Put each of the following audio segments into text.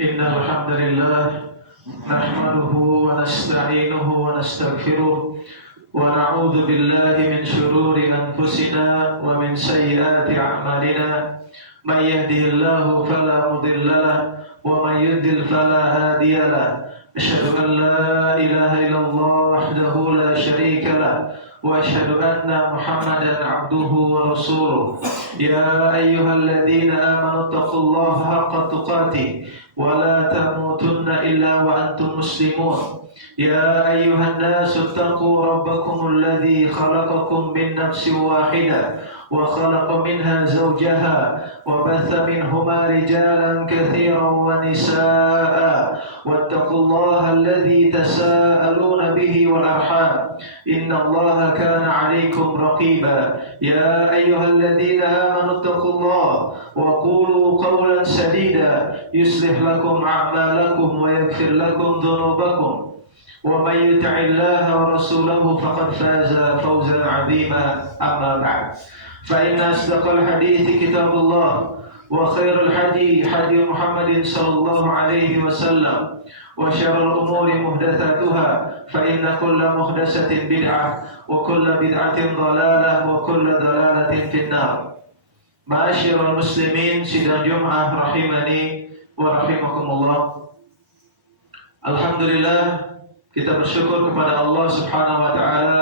إن الحمد لله نحمده ونستعينه ونستغفره ونعوذ بالله من شرور أنفسنا ومن سيئات أعمالنا من يهده الله فلا مضل له ومن يضلل فلا هادي له أشهد أن لا إله إلا الله وحده لا شريك له وأشهد أن محمدا عبده ورسوله يا أيها الذين آمنوا اتقوا الله حق تقاته ولا تموتن إلا وأنتم مسلمون يا أيها الناس اتقوا ربكم الذي خلقكم من نفس واحدة وخلق منها زوجها وبث منهما رجالا كثيرا ونساء واتقوا الله الذي تساءلون به والأرحام إن الله كان عليكم رقيبا يا أيها الذين آمنوا اتقوا الله وقولوا قولا سديدا يصلح لكم أعمالكم ويغفر لكم ذنوبكم ومن يطع الله ورسوله فقد فاز فوزا عظيما أما بعد فإن أصدق الحديث كتاب الله وخير الهدي هدي محمد صلى الله عليه وسلم وشر الأمور محدثاتها فإن كل محدثة بدعة وكل بدعة ضلالة وكل ضلالة في النار. Ma'asyiral muslimin sidang Jumat rahimani wa rahimakumullah. Alhamdulillah, kita bersyukur kepada Allah Subhanahu wa taala.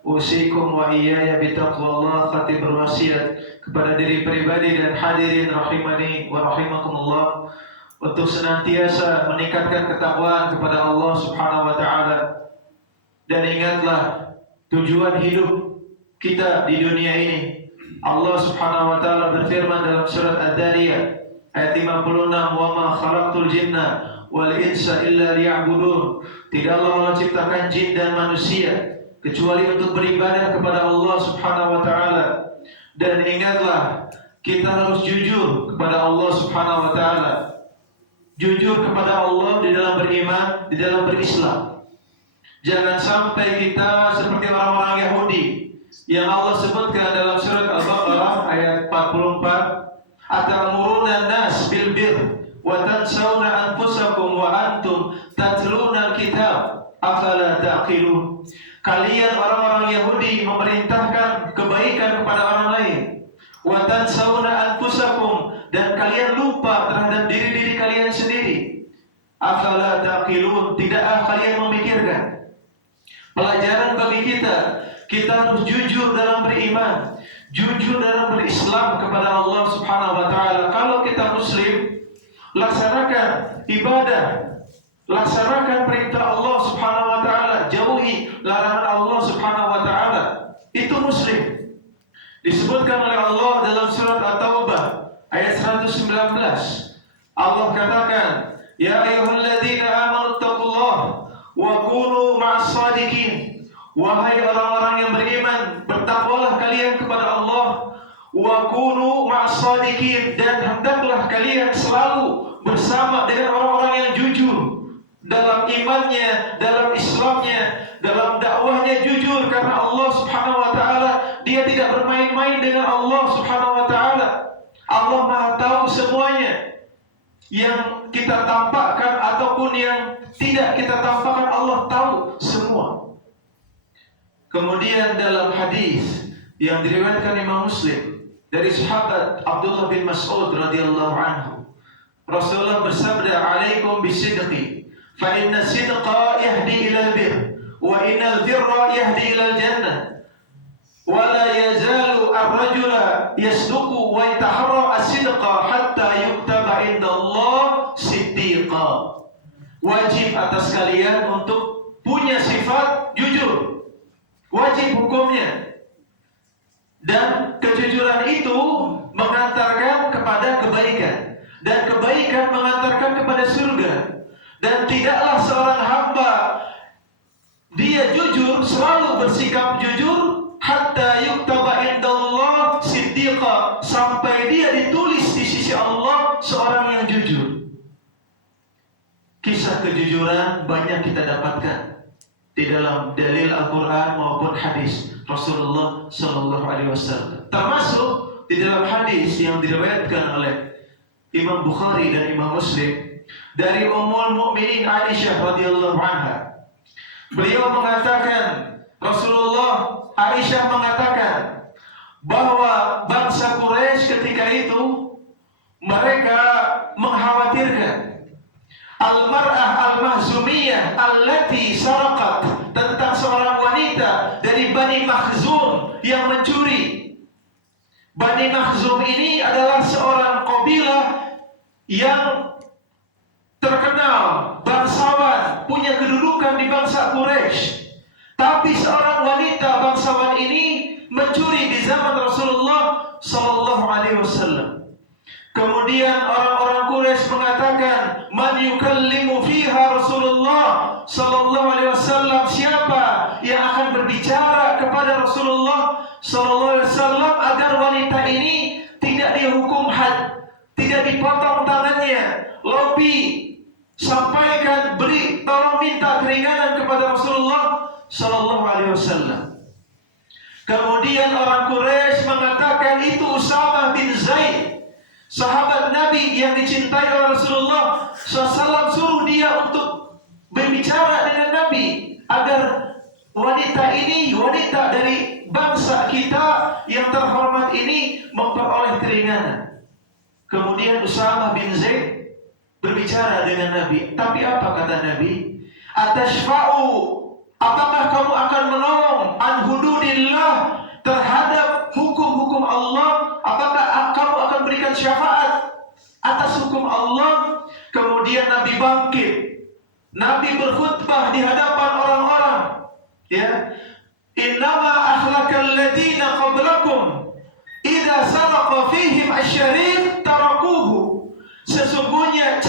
Usikum wa iyaya bitaqwallah, khatib berwasiat kepada diri pribadi dan hadirin rahimani wa rahimakumullah untuk senantiasa meningkatkan ketakwaan kepada Allah Subhanahu wa taala. Dan ingatlah tujuan hidup kita di dunia ini. Allah Subhanahu wa taala berfirman dalam surat Ad-Dariyat ayat 56, "Wa ma khalaqtul jinna wal insa illa liya'budun." Tidaklah Allah ciptakan jin dan manusia kecuali untuk beribadah kepada Allah Subhanahu wa taala. Dan ingatlah, kita harus jujur kepada Allah Subhanahu wa taala. Jujur kepada Allah di dalam beriman, di dalam berislam. Jangan sampai kita seperti orang-orang Yahudi yang Allah sebutkan dalam surat Al-Baqarah ayat 44, "Atamuruna an-nas bil birr wa tansawna anfusakum wa antum tatluna al-kitab afala taqilun." Kalian orang-orang Yahudi memerintahkan kebaikan kepada orang lain. Wa tansawna anfusakum, dan kalian lupa terhadap diri-diri kalian sendiri. Afala taqilun, tidakkah kalian memikirkan? Pelajaran bagi kita harus jujur dalam beriman, jujur dalam berislam kepada Allah Subhanahu wa taala. Kalau kita muslim, laksanakan ibadah, laksanakan perintah Allah Subhanahu wa taala, jauhi larangan Allah Subhanahu wa taala. Itu muslim. Disebutkan oleh Allah dalam surat At-Taubah ayat 119. Allah katakan, "Ya ayyuhalladzina amanu taqullaha wa kunu ma'as shadiqin." Wahai orang-orang yang beriman, bertakwalah kalian kepada Allah. Wa kunu ma'as shadiqin, dan hendaklah kalian selalu bersama dengan orang-orang yang jujur dalam imannya, dalam Islamnya, dalam dakwahnya jujur karena Allah Subhanahu wa taala. Dia tidak bermain-main dengan Allah Subhanahu wa taala. Allah Maha tahu semuanya. Yang kita tampakkan ataupun yang tidak kita tampakkan, Allah tahu semua. Kemudian dalam hadis yang diriwayatkan Imam Muslim dari sahabat Abdullah bin Mas'ud radhiyallahu anhu, Rasulullah bersabda, "Alaikum bisidqi, fa inna sidqa yahdi ila albir, wa innal birra yahdi ila aljannah, wa la yazalu ar-rajula yasduqu wa yataharra as-sidqa hatta yuktaba indallah siddiqa." Wajib atas kalian untuk punya sifat jujur. Wajib hukumnya. Dan kejujuran itu mengantarkan kepada kebaikan, dan kebaikan mengantarkan kepada surga. Dan tidaklah seorang hamba dia jujur, selalu bersikap jujur, hatta yuktaba indallah siddiqa, sampai dia ditulis di sisi Allah seorang yang jujur. Kisah kejujuran banyak kita dapatkan di dalam dalil Al-Quran maupun hadis Rasulullah Sallallahu Alaihi Wasallam. Termasuk di dalam hadis yang diriwayatkan oleh Imam Bukhari dan Imam Muslim dari Ummul Mukminin Aisyah radhiyallahu anha. Beliau mengatakan, Aisyah mengatakan bahwa bangsa Quraisy ketika itu mereka mengkhawatirkan al-mar'ah al-mahzumiyah allati saraqat, tentang seorang wanita dari Bani Makhzum yang mencuri. Bani Makhzum ini adalah seorang kabilah yang terkenal, bangsawan, punya kedudukan di bangsa Quraisy. Tapi seorang wanita bangsawan ini mencuri di zaman Rasulullah sallallahu alaihi wasallam. Kemudian orang-orang Quraisy mengatakan, "Man yukallimu fiha Rasulullah sallallahu alaihi wasallam?" Siapa yang akan berbicara kepada Rasulullah sallallahu alaihi wasallam agar wanita ini tidak dihukum had, tidak dipotong tangannya. Lobi, sampaikan, beri, tolong minta keringanan kepada Rasulullah sallallahu alaihi wasallam. Kemudian orang Quraisy mengatakan itu Usamah bin Zaid, sahabat Nabi yang dicintai oleh Rasulullah SAW, suruh dia untuk berbicara dengan Nabi agar wanita ini, wanita dari bangsa kita yang terhormat ini memperoleh keringanan. Kemudian Usamah bin Zaid berbicara dengan Nabi. Tapi apa kata Nabi? Atashfa'u, apakah kamu akan menolong an hududillah, terhadap hukum-hukum Allah? Apakah kamu akan berikan syafaat atas hukum Allah? Kemudian Nabi bangkit, Nabi berkhutbah di hadapan orang-orang, ya, innama ahlakal ladina qablakum idza saraqa fihim asy-syarif tarakuhu. Sesungguhnya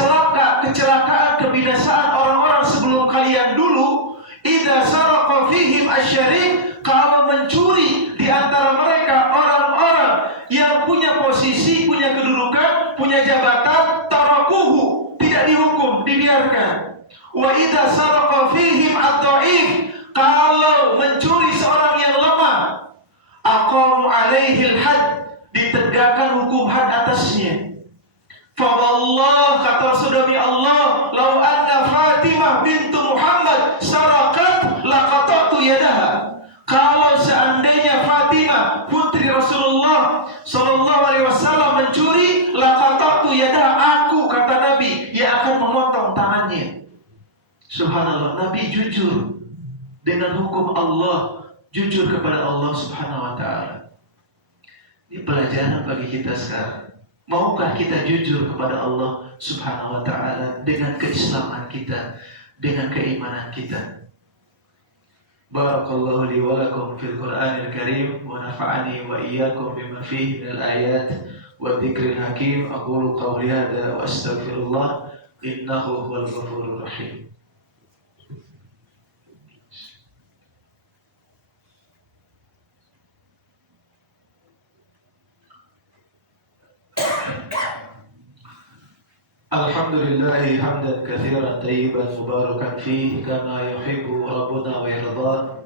kecelakaan, kebinasaan orang-orang sebelum kalian dulu, idza saraqa fihim asy-syarif, kalau mencuri di antara mereka orang-orang yang punya posisi, punya kedudukan, punya jabatan, tarakuhu, tidak dihukum, dibiarkan. Wa idza saraqa fihim ad-dhaif, kalau mencuri seorang yang lemah, aqamu alaihi al-had, ditegakkan hukum had atasnya. Fa wallah, kata Rasul demi Allah, lau anna Fatimah bintu Muhammad saraqat laqata'tu yadaha. Kalau seandainya Fatimah putri Rasulullah sallallahu alaihi wasallam mencuri, laqata'tu yadaha, aku, kata Nabi, yang akan memotong tangannya. Subhanallah, Nabi jujur dengan hukum Allah, jujur kepada Allah Subhanahu wa taala. Ini pelajaran bagi kita sekarang. Maukah kita jujur kepada Allah Subhanahu wa taala dengan keislaman kita, dengan keimanan kita? Barakallahu li wa lakum fil Qur'anil Karim wa nafa'ani wa iyyakum bima fihi minal ayat wa dzikril hakim. Aqulu qawli hadza wa astaghfirullah, innahu huwal ghafurur rahim. Alhamdulillahi hamdan katsiran tayyiban mubarakan fihi kama yuhibbu rabbuna wa yarda.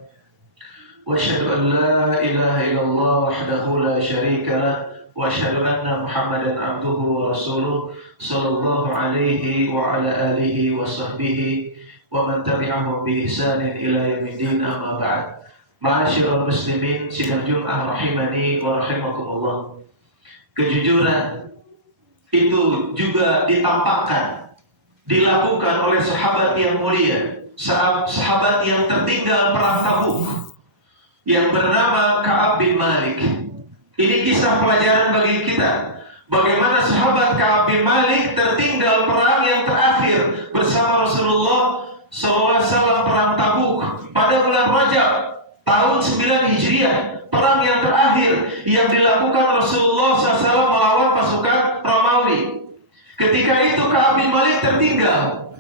Wa asyhadu an la ilaha illallah wahdahu la syarika lah, wa asyhadu anna Muhammadan abduhu wa rasuluh sallallahu alaihi wa ala alihi wa sahbihi wa man tabi'ahum bi ihsanin ila yaumiddin, amma ba'd. Ma'asyiral muslimin sidang Jumat rahimani wa rahimakumullah. Kejujuran itu juga ditampakkan, dilakukan oleh sahabat yang mulia, sahabat yang tertinggal perang Tabuk, yang bernama Ka'ab bin Malik. Ini kisah pelajaran bagi kita, bagaimana sahabat Ka'ab bin Malik tertinggal perang yang terakhir bersama Rasulullah SAW, perang Tabuk pada bulan Rajab tahun 9 Hijriah, perang yang terakhir yang dilakukan Rasulullah SAW melawan pasukan Romawi. Ketika itu Ka'ab bin Malik tertinggal,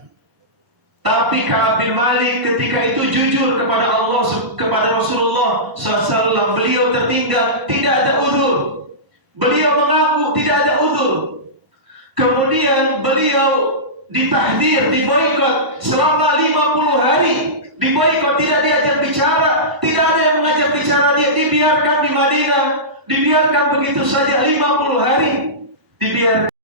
tapi Ka'ab bin Malik ketika itu jujur kepada Allah, kepada Rasulullah SAW. Beliau tertinggal, tidak ada uzur. Beliau mengaku tidak ada uzur. Kemudian beliau ditahdir, diboikot selama 50 hari. Diboikot, tidak diajak bicara, tidak ada yang mengajak bicara dia, dibiarkan di Madinah, dibiarkan begitu saja 50 hari, dibiarkan.